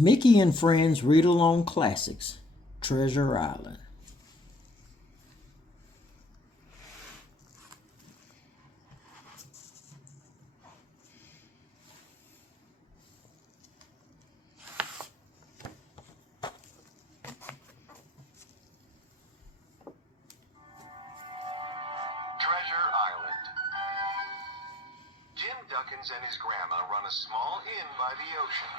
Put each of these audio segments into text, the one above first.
Mickey and Friends Read Along Classics, Treasure Island. Treasure Island. Jim Duckins and his grandma run a small inn by the ocean.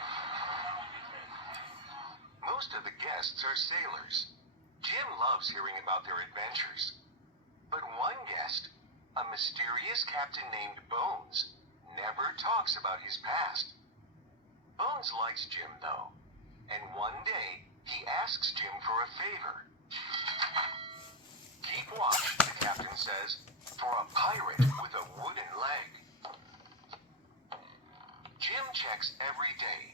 Most of the guests are sailors. Jim loves hearing about their adventures. But one guest, a mysterious captain named Bones, never talks about his past. Bones likes Jim, though, and one day he asks Jim for a favor. Keep watch, the captain says, for a pirate with a wooden leg. Jim checks every day.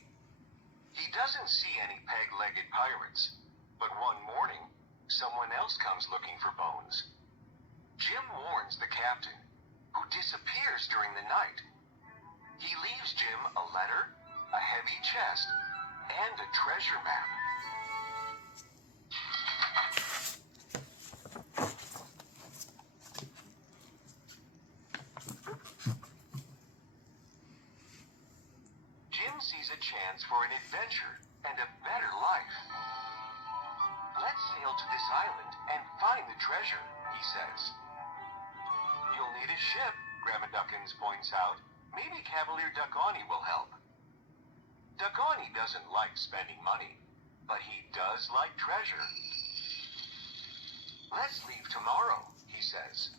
He doesn't see any peg-legged pirates, but one morning, someone else comes looking for Bones. Jim warns the captain, who disappears during the night. He leaves Jim a letter, a heavy chest, and a treasure map. Jim sees a chance for an adventure and a better life. Let's sail to this island and find the treasure, he says. You'll need a ship, Grandma Duckins points out. Maybe Cavalier Duckoni will help. Duckoni doesn't like spending money, but he does like treasure. Let's leave tomorrow, he says.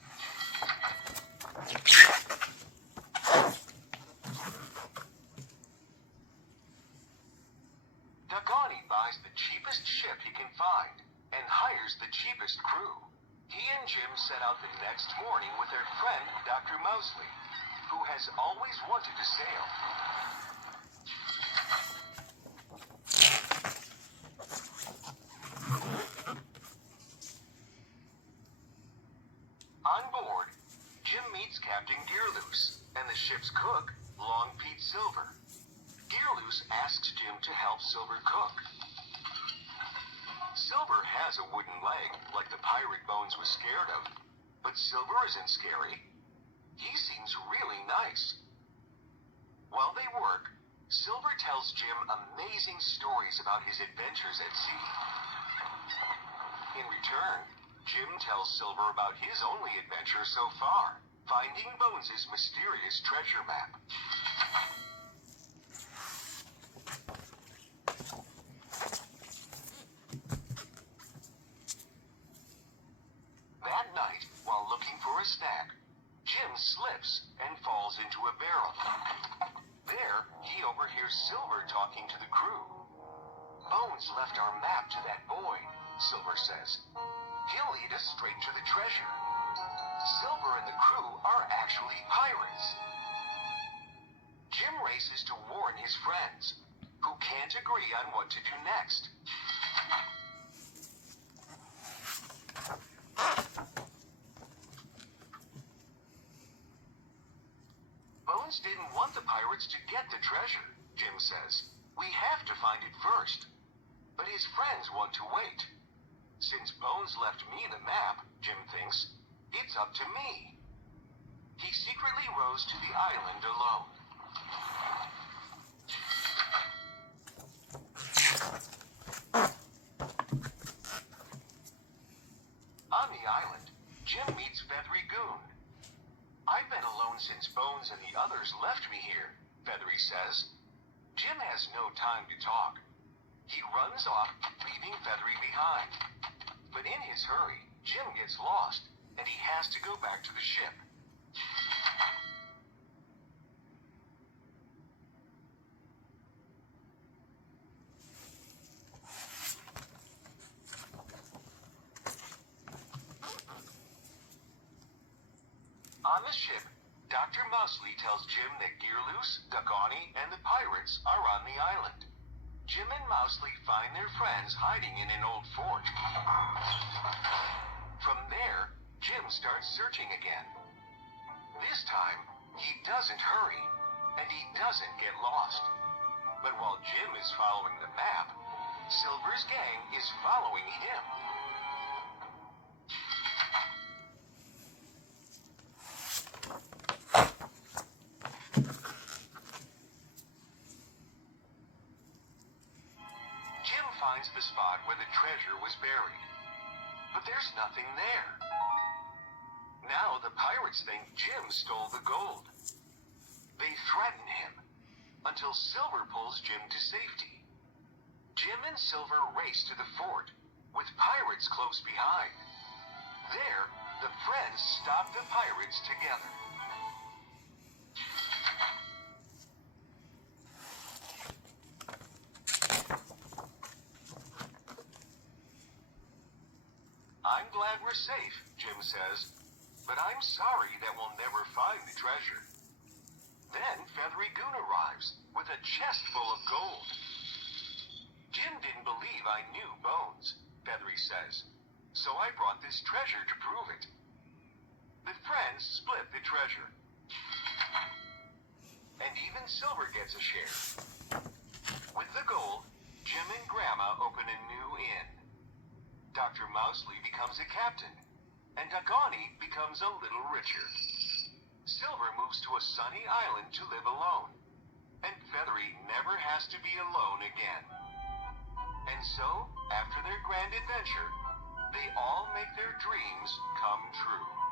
Duckoni buys the cheapest ship he can find and hires the cheapest crew. He and Jim set out the next morning with their friend, Dr. Mosley, who has always wanted to sail. On board, Jim meets Captain Gearloose and the ship's cook, Long Pete Silver. Gearloose asks Jim to help Silver cook. Silver has a wooden leg, like the pirate Bones was scared of. But Silver isn't scary. He seems really nice. While they work, Silver tells Jim amazing stories about his adventures at sea. In return, Jim tells Silver about his only adventure so far, finding Bones' mysterious treasure map. That night, while looking for a snack, Jim slips and falls into a barrel. There, he overhears Silver talking to the crew. Bones left our map to that boy, Silver says. He'll lead us straight to the treasure. Silver and the crew are actually pirates. Jim races to warn his friends, who can't agree on what to do next. Bones didn't want the pirates to get the treasure, Jim says. We have to find it first. But his friends want to wait. Since Bones left me the map, Jim thinks, it's up to me. He secretly rows to the island alone. On the island, Jim meets Feathery Goon. I've been alone since Bones and the others left me here, Feathery says. Jim has no time to talk. He runs off, leaving Feathery behind. But in his hurry, Jim gets lost, and he has to go back to the ship. On the ship, Dr. Mosley tells Jim that Gearloose, Duckoni, and the pirates are on the island. Jim and Mosley find their friends hiding in an old fort. From there, Jim starts searching again. This time, he doesn't hurry, and he doesn't get lost. But while Jim is following the map, Silver's gang is following him. Jim finds the spot where the treasure was buried, but there's nothing there. Now the pirates think Jim stole the gold. They threaten him until Silver pulls Jim to safety. Jim and Silver race to the fort, with pirates close behind. There, the friends stop the pirates together. I'm glad we're safe, Jim says, but I'm sorry that we'll never find the treasure. Then Feathery Goon arrives with a chest full of gold. Jim didn't believe I knew Bones, Feathery says, so I brought this treasure to prove it. The friends split the treasure. And even Silver gets a share. With the gold, Jim and Grandma open a new inn. Dr. Mousley becomes a captain, and Agani becomes a little richer. Silver moves to a sunny island to live alone, and Feathery never has to be alone again. And so, after their grand adventure, they all make their dreams come true.